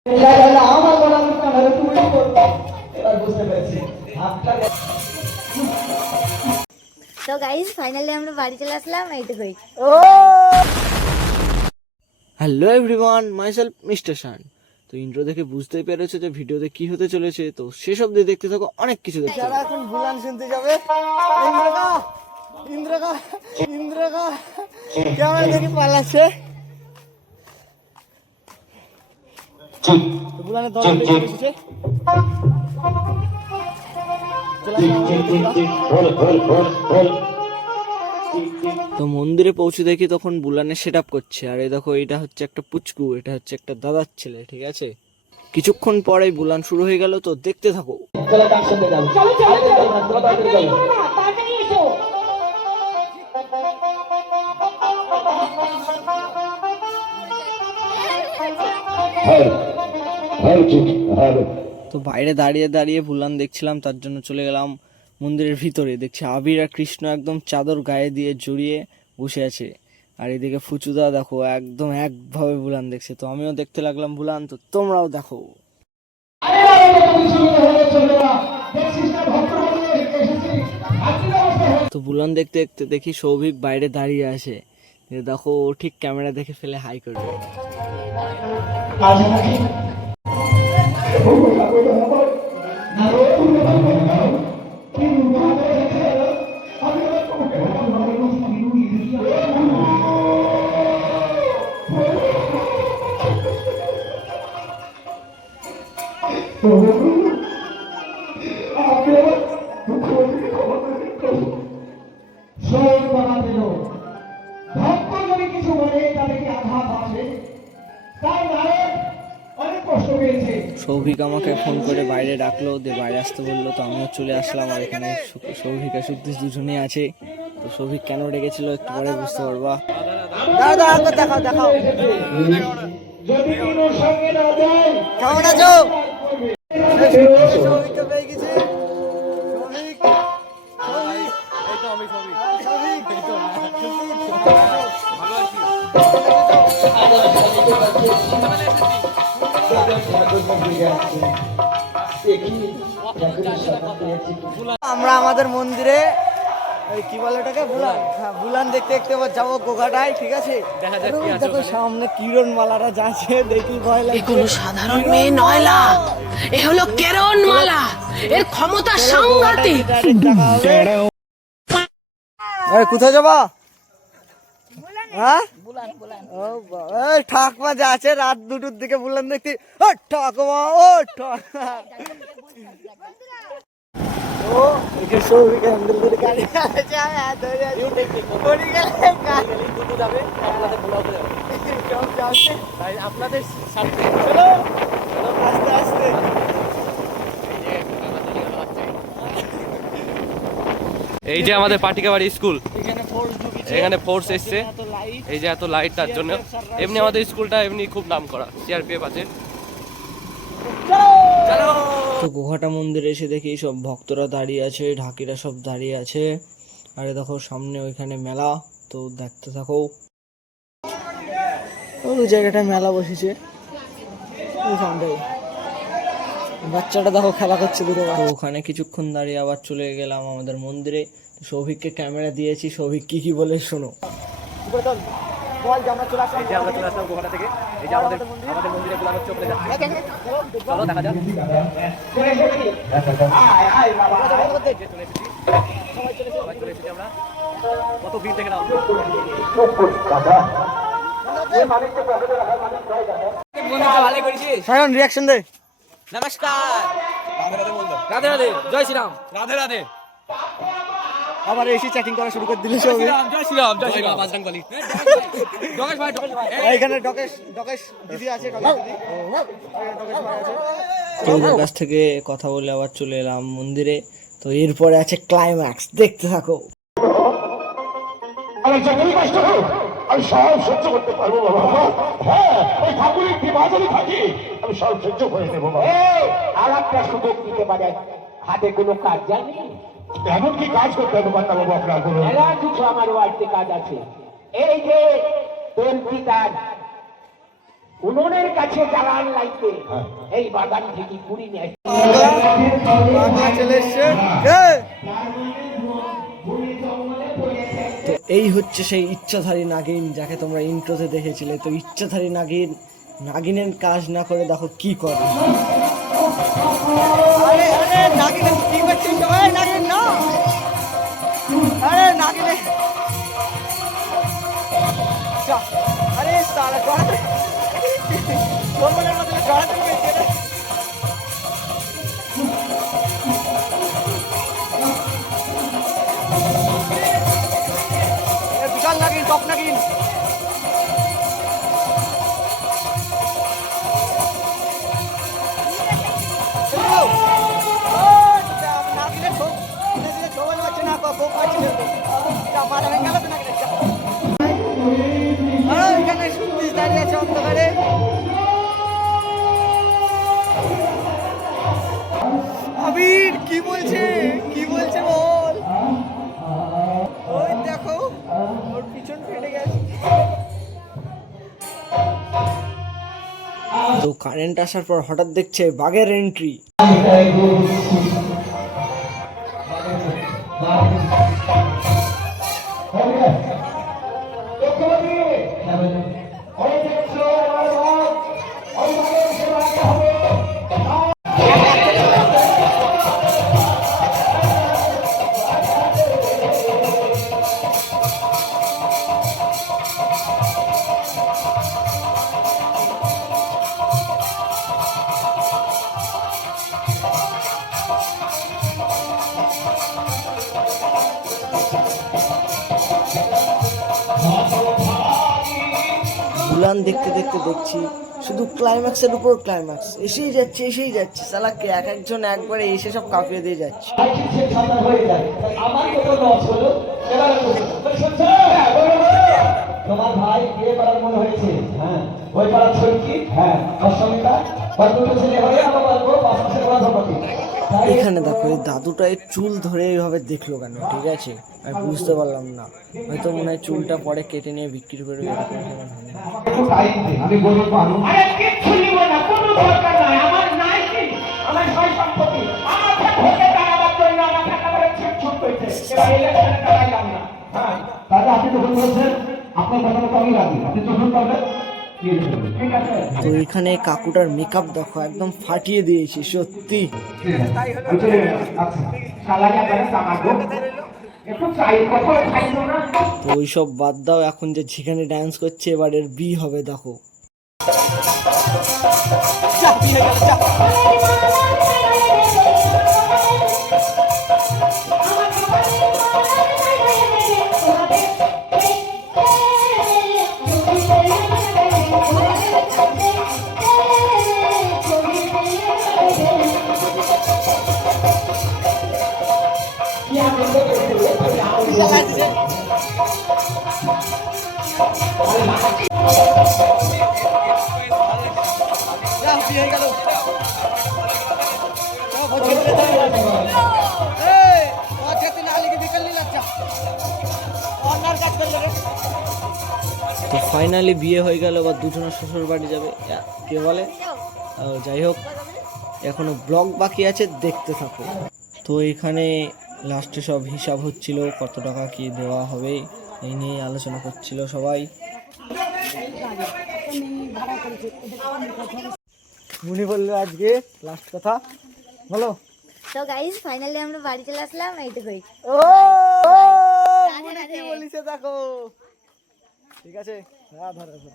তো guys finally আমরা বাড়ি চলে আসলাম এইটুকুই। হ্যালো এভরিওয়ান, মাইসেলফ মিস্টার শান। তো ইন্ট্রো দেখে বুঝতেই পেরেছো যে ভিডিওতে কি হতে চলেছে, তো সেসব দিয়ে দেখতে থাকো, অনেক কিছু দেখতে থাকো। এখন বুলান শুনতে যাবে ইন্দ্রকা ইন্দ্রকা ইন্দ্রকা কেমন দেখি পালাচ্ছে বুলানের দল এসেছে। তো মন্দিরে পৌঁছে দেখি তখন বুলানে সেট আপ করছে, আর এই দেখো এটা হচ্ছে একটা পুচকু, এটা হচ্ছে একটা দাদার ছেলে, ঠিক আছে। কিছুক্ষণ পরেই বুলান শুরু হয়ে গেল, তো দেখতে থাকো। তো বাইরে দাঁড়িয়ে দাঁড়িয়ে বুলান দেখছিলাম, তার জন্য চলে গেলাম মন্দিরের ভিতরে। দেখছি আবির আর কৃষ্ণ একদম চাদর গায়ে দিয়ে জড়িয়ে বসে আছে, আর এদিকে ফুচুদা দেখো একদম একভাবে বুলান দেখছে। তো আমিও দেখতে লাগলাম বুলান, তো তোমরাও দেখো। তো বুলান দেখতে দেখতে দেখি সৌভিক বাইরে দাঁড়িয়ে আছে, দেখো ও ঠিক ক্যামেরা দেখে ফেলে হাই করবে। সৌভিক আমাকে ফোন করে বাইরে ডাকলো, দিয়ে বাইরে আসতে বললো, তো আমিও চলে আসলাম। আর এখানে সৌভিক আর সুদীশ দুজনেই আছে। তো সৌভিক কেন ডেকেছিল একটু পরে বুঝতে পারবা। কেমন আছো? আমরা আমাদের মন্দিরে কি বলে ওটাকে বুলান, হ্যাঁ বুলান দেখতে দেখতে এবার যাবো গোঘাটায়, ঠিক আছে। দেখো সামনে কিরণ মালারা যাচ্ছে, দেখি ভয় লাগে। কোনো সাধারণ মেয়ে নয় লা, এ হলো কিরণ মালা, এর ক্ষমতা সাংঘাতিক। কোথায় যাবা? হ্যাঁ ঠাকমা যা আছে রাত 2টোর দিকে বুলান দেখতে। ও ঠাকমা, ও ঠাকমা, ও একে সৌভিক হ্যান্ডেল করে গাড়ি আছে, আমি ধরে আছি পড়ে গেলে গাড়ি দুটো যাবে, আপনাদের ব্লক যাবে, সব যাচ্ছে তাই আপনাদের সাথে। চলো চলো আস্তে আস্তে। এই যে আমাদের পাটিকাবাড়ি স্কুল, এখানে ফোর্স ঢুকেছে, এখানে ফোর্স এসছে, এই যে এত লাইট, তার জন্য এমনি আমাদের স্কুলটা এমনি খুব নাম করা সিআরপিএফ আছে। তো গোঘাটা মন্দিরে এসে দেখি সব ভক্তরা দাঁড়িয়ে আছে, ঢাকিরা সব দাঁড়িয়ে আছে, আর দেখো সামনে ওইখানে মেলা, তো দেখতে থাকো। ওই জায়গাটায় মেলা বসেছে, ওইখানটায় বাচ্চাটা দেখো খেলা করছে দুটো। তো ওখানে কিছুক্ষণ দাঁড়িয়ে আবার চলে গেলাম আমাদের মন্দিরে। সৌভিককে ক্যামেরা দিয়েছি, সৌভিক কি কি বলে শোনো। আমরা চলে আসলাম গোঘাটা থেকে, এই যে আমাদের মন্দিরে গোলাপ হচ্ছে, ওপরে যাচ্ছে, চলো দেখা যাক। চলে এসেছি আমরা, কত ভিড় দেখে নাও। সায়ন রিয়াকশন দে। নমস্কার, রাধে রাধে, জয় শ্রীরাম, রাধে রাধে। আবার এসে চ্যাটিং করা শুরু করে দিল সব। জয় শ্রীরাম, জয় শ্রীরাম, বজরং বলি। ডকেশ ভাই, এইখানে ডকেশ দিদি আছে, ডকেশ দিদি, ডকেশ ভাই আছে। তো ওদের কাছ থেকে কথা বলে আবার চলে এলাম মন্দিরে। তো এরপরে আছে ক্লাইম্যাক্স, দেখতে থাকো। আমি সব সহ্য করতে পারবো বাবা। হ্যাঁ, ওই ঠাকুরের কি বাজারে থাকি, আমি সব সহ্য করে নেবো বাবা। আর একটা সুযোগ দিতে পারে, হাতে কোনো কাজ জানি, এমন কি কাজ করতে হবে বাবা আপনার কোনো? এরা কিছু আমার বাড়িতে কাজ আছে। এই যে তেল পিতার উনুনের কাছে জ্বালান লাগবে এই বাগান থেকে কুড়ি নিয়ে আসবে। পাগলা চলে এসছে। তো এই হচ্ছে সেই ইচ্ছাধারী নাগিন যাকে তোমরা ইন্ট্রোতে দেখেছিলে। তো ইচ্ছাধারী নাগিন নাগিনের কাজ না করে দেখো কি করে। আরে আরে নাগিনে কি করছিস সবাই? নাগিন না, আরে নাগিনে আরে সারা গড়াতে মধ্যে গড়াতে গেছে রে। বিশাল নাগিন, টপ নাগিন। আবির কি বলছে, কি বলছে বল? ওই দেখো ওর পিছন ফেটে গেছে। তো কারেন্ট আসার পর হঠাৎ দেখছে বাঘের এন্ট্রি। বুলান দেখতে দেখতে দেখছি শুধু ক্লাইম্যাক্সের উপর ক্লাইম্যাক্স, এসেই যাচ্ছে সালাকে এক একজন একবারে এসে সব কাঁপিয়ে দিয়ে যাচ্ছে। তোমার ভাই বিয়ে করার মনে হয়েছে? হ্যাঁ, ওই পাড়ার ছড়কি, হ্যাঁ, অসমিতা, দুটো ছেলে হয়ে আমার বলবো 5 মাসের গর্ভবতী। এখানে দেখো এই দাদুটা এর চুল ধরে এইভাবে দেখলো কেন? ঠিক আছে, আমি বুঝতে পারলাম না। হয়তো মনে হয় চুলটা পরে কেটে নিয়ে বিক্রি করে আমি বলবো আরে কিচ্ছু নিব না, কোনো দরকার নাই, আমার নাই কি, আমার সয় সম্পত্তি, আমাকে ভোটে দাঁড়াবার জন্য আমার টাকা করে ছোট হয়েছে, এবার ইলেকশনে দাঁড়াইলাম না। হ্যাঁ, দাদা আপনি যখন বলছেন আপনার কথা মতো আমি রাজি, আপনি যখন পারবেন ঠিক আছে। তো এখানে কাকুটার মেকআপ দেখো একদম ফাটিয়ে দিয়েছি সত্যি। আচ্ছা, শালাকে করে আমাগো একটু চাই কথা খাইছো না। তো ওইসব বাদ দাও, এখন যে ঝিখানে ডান্স করছে এবার এর বি হবে দেখো। তো ফাইনালি বিয়ে হয়ে গেল, এবার দুজনের শ্বশুর বাড়ি যাবে। কে বলে? যাই হোক, এখনো ব্লগ বাকি আছে, দেখতে থাকো। তো এখানে লাস্টে সব হিসাব হচ্ছিল, কত টাকা কি দেওয়া হবে এই নিয়ে আলোচনা করছিল সবাই। মুনি বললো আজকে লাস্ট কথা বলো। তো গাইস ফাইনালি আমরা বাড়ি চলে আসলাম, এইটুকুই। ও রাধে রাধে। বলিছে দেখো, ঠিক আছে, রাধা রাধা।